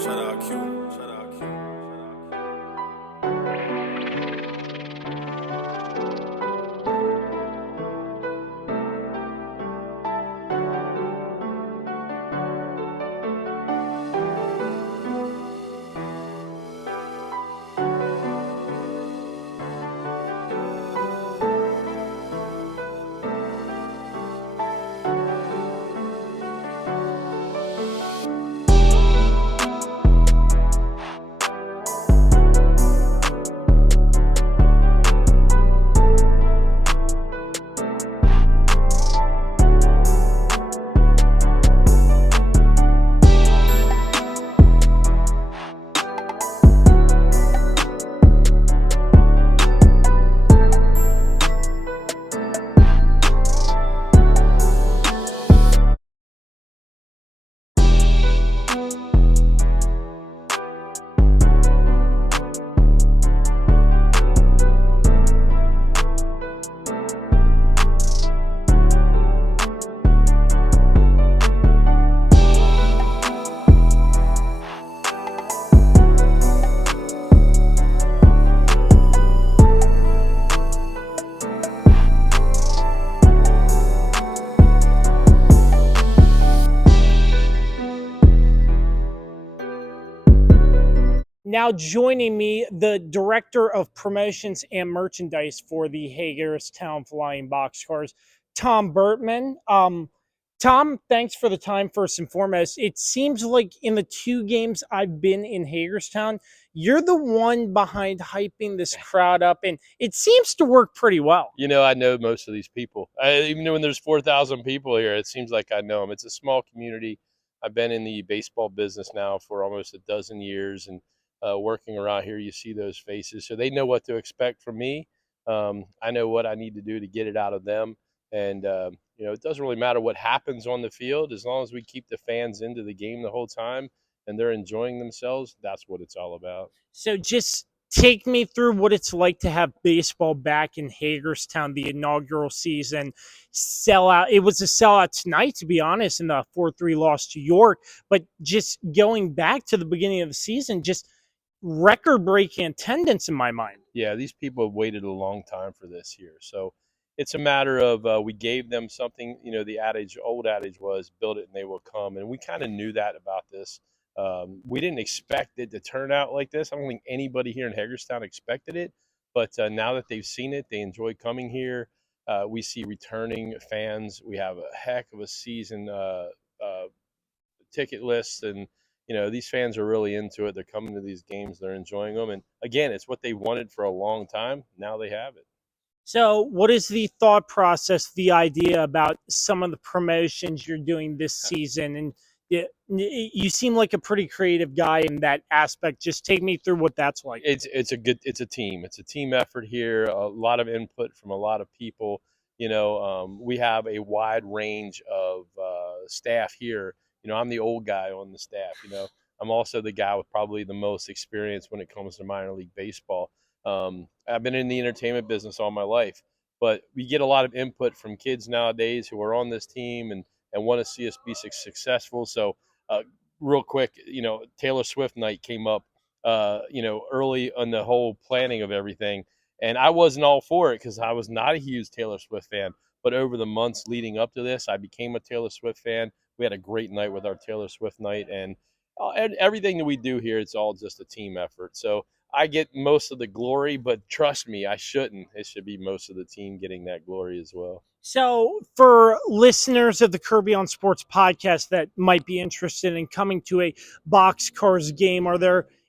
Shout out Q. Shout out Q. Now joining me, the director of promotions and merchandise for the Hagerstown Flying Boxcars, Tom Bertman. Tom, thanks for the time. First and foremost, it seems like in the 2 games I've been in Hagerstown, you're the one behind hyping this crowd up, and it seems to work pretty well. I know most of these people. Even when there's 4,000 people here, it seems like I know them. It's a small community. I've been in the baseball business now for almost a dozen years, and working around here, you see those faces. So they know what to expect from me. I know what I need to do to get it out of them. And, it doesn't really matter what happens on the field as long as we keep the fans into the game the whole time and they're enjoying themselves. That's what it's all about. So just take me through what it's like to have baseball back in Hagerstown, the inaugural season sellout. It was a sellout tonight, to be honest, in the 4-3 loss to York. But just going back to the beginning of the season, just record-breaking attendance in my mind. Yeah, these people have waited a long time for this here. So it's a matter of we gave them something. The old adage was build it and they will come. And we kind of knew that about this. We didn't expect it to turn out like this. I don't think anybody here in Hagerstown expected it. But now that they've seen it, they enjoy coming here. We see returning fans. We have a heck of a season ticket list, and these fans are really into it. They're coming to these games, they're enjoying them, and again, it's what they wanted for a long time. Now they have it. So, what is the thought process, the idea about some of the promotions you're doing this season? And you seem like a pretty creative guy in that aspect. Just take me through what that's like. It's a team effort here. A lot of input from a lot of people. We have a wide range of staff here. I'm the old guy on the staff. I'm also the guy with probably the most experience when it comes to minor league baseball. I've been in the entertainment business all my life, but we get a lot of input from kids nowadays who are on this team and want to see us be successful. So, real quick, Taylor Swift night came up, early on the whole planning of everything. And I wasn't all for it because I was not a huge Taylor Swift fan. But over the months leading up to this, I became a Taylor Swift fan. We had a great night with our Taylor Swift night. And everything that we do here, it's all just a team effort. So I get most of the glory, but trust me, I shouldn't. It should be most of the team getting that glory as well. So, for listeners of the Kirby on Sports podcast that might be interested in coming to a Boxcars game,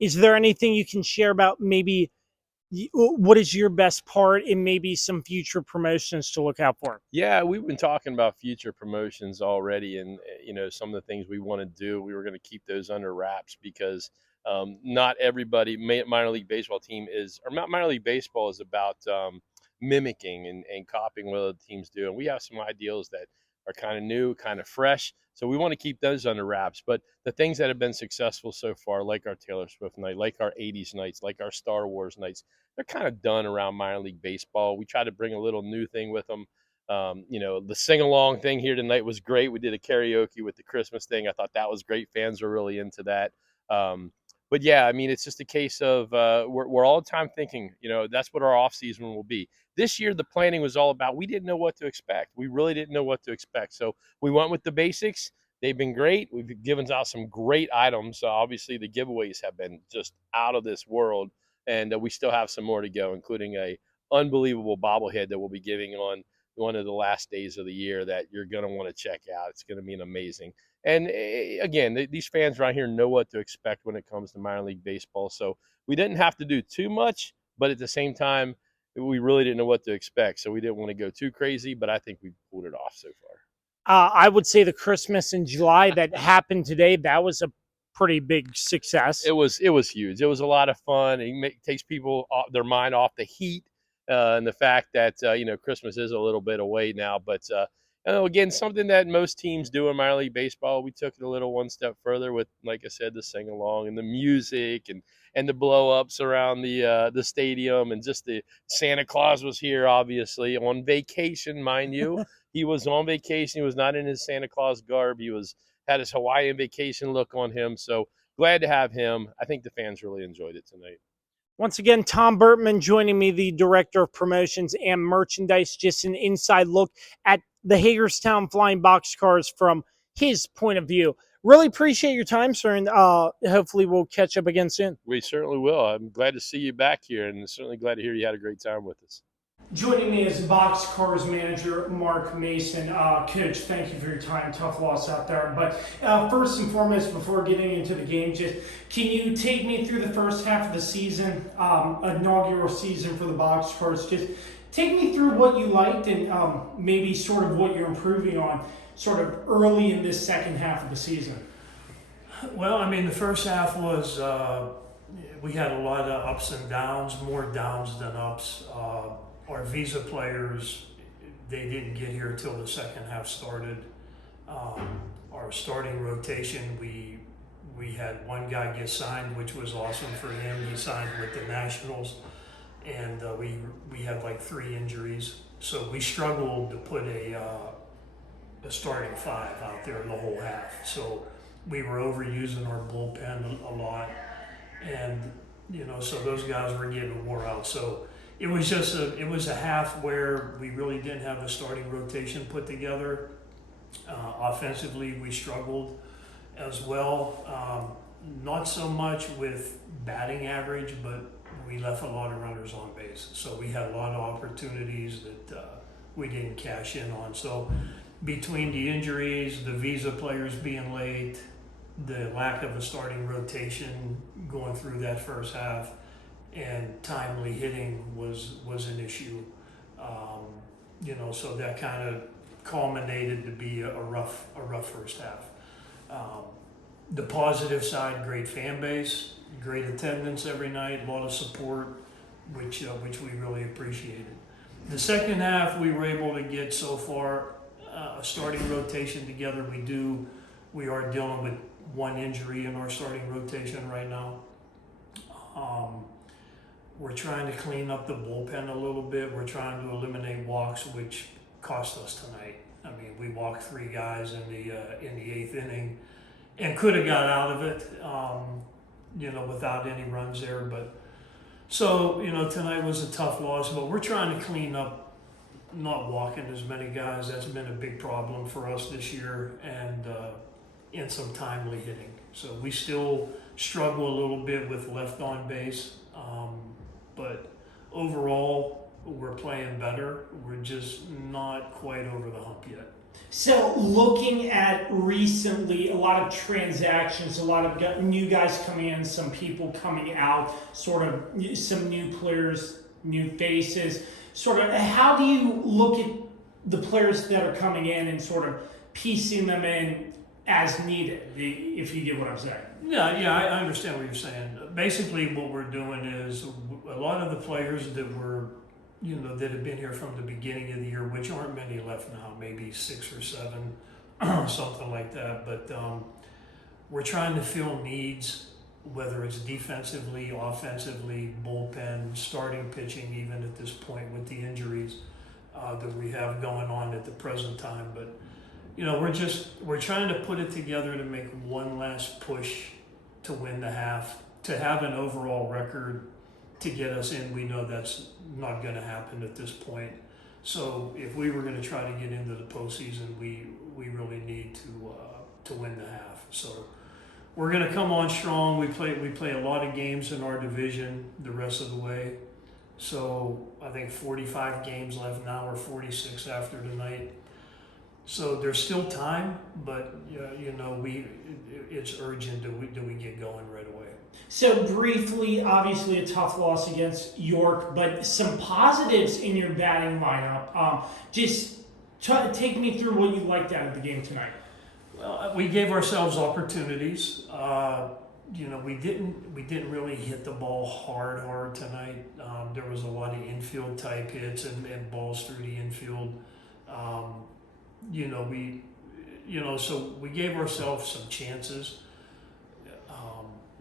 is there anything you can share about maybe what is your best part and maybe some future promotions to look out for? Yeah, we've been talking about future promotions already, and some of the things we want to do. We were going to keep those under wraps because not everybody minor league baseball team is, or not minor league baseball is about mimicking and copying what other teams do. And we have some ideals that are kind of new, kind of fresh. So we want to keep those under wraps. But the things that have been successful so far, like our Taylor Swift night, like our 80s nights, like our Star Wars nights, they're kind of done around minor league baseball. We try to bring a little new thing with them. The sing-along thing here tonight was great. We did a karaoke with the Christmas thing. I thought that was great. Fans are really into that. But yeah, I mean, it's just a case of we're all the time thinking, that's what our off season will be. This year, the planning was all about we didn't know what to expect. We really didn't know what to expect. So we went with the basics. They've been great. We've given out some great items. Obviously, the giveaways have been just out of this world, and we still have some more to go, including a unbelievable bobblehead that we'll be giving on one of the last days of the year that you're going to want to check out. It's going to be an amazing. And again, these fans around here know what to expect when it comes to minor league baseball. So we didn't have to do too much, but at the same time, we really didn't know what to expect. So we didn't want to go too crazy, but I think we pulled it off so far. I would say the Christmas in July that happened today, that was a pretty big success. It was huge. It was a lot of fun. It takes people their mind off the heat and the fact that Christmas is a little bit away now. But again, something that most teams do in minor league baseball. We took it a little one step further with, like I said, the sing along and the music and the blow ups around the stadium, and just the Santa Claus was here, obviously on vacation, mind you. He was on vacation. He was not in his Santa Claus garb. He had his Hawaiian vacation look on him. So glad to have him. I think the fans really enjoyed it tonight. Once again, Tom Bertman joining me, the Director of Promotions and Merchandise. Just an inside look at the Hagerstown Flying Boxcars from his point of view. Really appreciate your time, sir, and hopefully we'll catch up again soon. We certainly will. I'm glad to see you back here, and certainly glad to hear you had a great time with us. Joining me is Boxcars manager Mark Mason. Coach, thank you for your time. Tough loss out there. But first and foremost, before getting into the game, just can you take me through the first half of the season, inaugural season for the Boxcars? Just take me through what you liked and maybe sort of what you're improving on sort of early in this second half of the season. Well, I mean, the first half was, we had a lot of ups and downs, more downs than ups. Our visa players, they didn't get here until the second half started. Our starting rotation, we had one guy get signed, which was awesome for him. He signed with the Nationals, and we had like 3 injuries. So we struggled to put a starting 5 out there the whole half. So we were overusing our bullpen a lot, and so those guys were getting wore out. So it was just a half where we really didn't have the starting rotation put together. Offensively, we struggled as well. Not so much with batting average, but we left a lot of runners on base. So we had a lot of opportunities that we didn't cash in on. So between the injuries, the visa players being late, the lack of a starting rotation going through that first half, and timely hitting was an issue. So that kind of culminated to be a rough first half. The positive side, great fan base, great attendance every night, a lot of support, which we really appreciated. The second half, we were able to get so far a starting rotation together. We are dealing with one injury in our starting rotation right now. We're trying to clean up the bullpen a little bit. We're trying to eliminate walks, which cost us tonight. I mean, we walked 3 guys in the 8th inning, and could have got out of it, without any runs there. But so tonight was a tough loss. But we're trying to clean up not walking as many guys. That's been a big problem for us this year, and some timely hitting. So we still struggle a little bit with left on base. But overall, we're playing better. We're just not quite over the hump yet. So looking at recently, a lot of transactions, a lot of new guys coming in, some people coming out, sort of some new players, new faces. Sort of, how do you look at the players that are coming in and sort of piecing them in as needed, if you get what I'm saying? Yeah, I understand what you're saying. Basically, what we're doing is a lot of the players that were, that have been here from the beginning of the year, which aren't many left now, maybe 6 or 7, something like that. But we're trying to fill needs, whether it's defensively, offensively, bullpen, starting pitching, even at this point with the injuries that we have going on at the present time. But we're trying to put it together to make one last push to win the half. To have an overall record to get us in, we know that's not going to happen at this point. So if we were going to try to get into the postseason, we really need to win the half. So we're going to come on strong. We play a lot of games in our division the rest of the way. So I think 45 games left now, or 46 after tonight. So there's still time, but it's urgent that we get going right away. So briefly, obviously a tough loss against York, but some positives in your batting lineup. Just take me through what you liked out of the game tonight. Well, we gave ourselves opportunities. We didn't really hit the ball hard tonight. There was a lot of infield type hits and balls through the infield. So we gave ourselves some chances.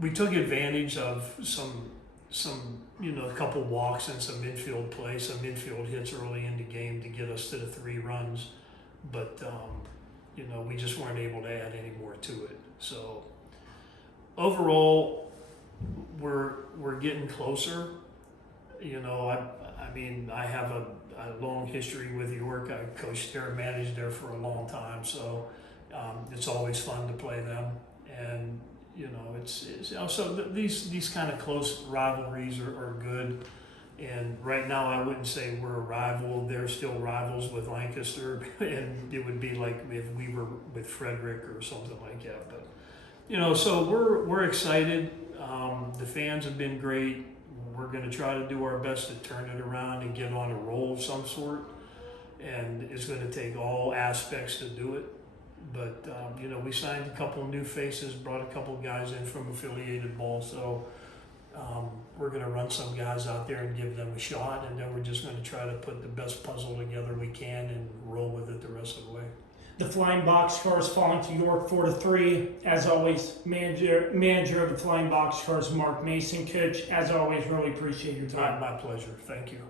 We took advantage of a couple walks and some infield play, some infield hits early in the game to get us to the 3 runs. But, we just weren't able to add any more to it. So overall, we're getting closer. I have a long history with York. I coached there, managed there for a long time. So it's always fun to play them. And, these kind of close rivalries are good. And right now, I wouldn't say we're a rival. They're still rivals with Lancaster, and it would be like if we were with Frederick or something like that. But so we're excited. The fans have been great. We're going to try to do our best to turn it around and get on a roll of some sort. And it's going to take all aspects to do it. But, we signed a couple of new faces, brought a couple of guys in from affiliated ball. So we're going to run some guys out there and give them a shot. And then we're just going to try to put the best puzzle together we can and roll with it the rest of the way. The Flying Boxcars falling to York 4-3. As always, manager of the Flying Boxcars, Mark Mason. Coach, as always, really appreciate your time. My pleasure. Thank you.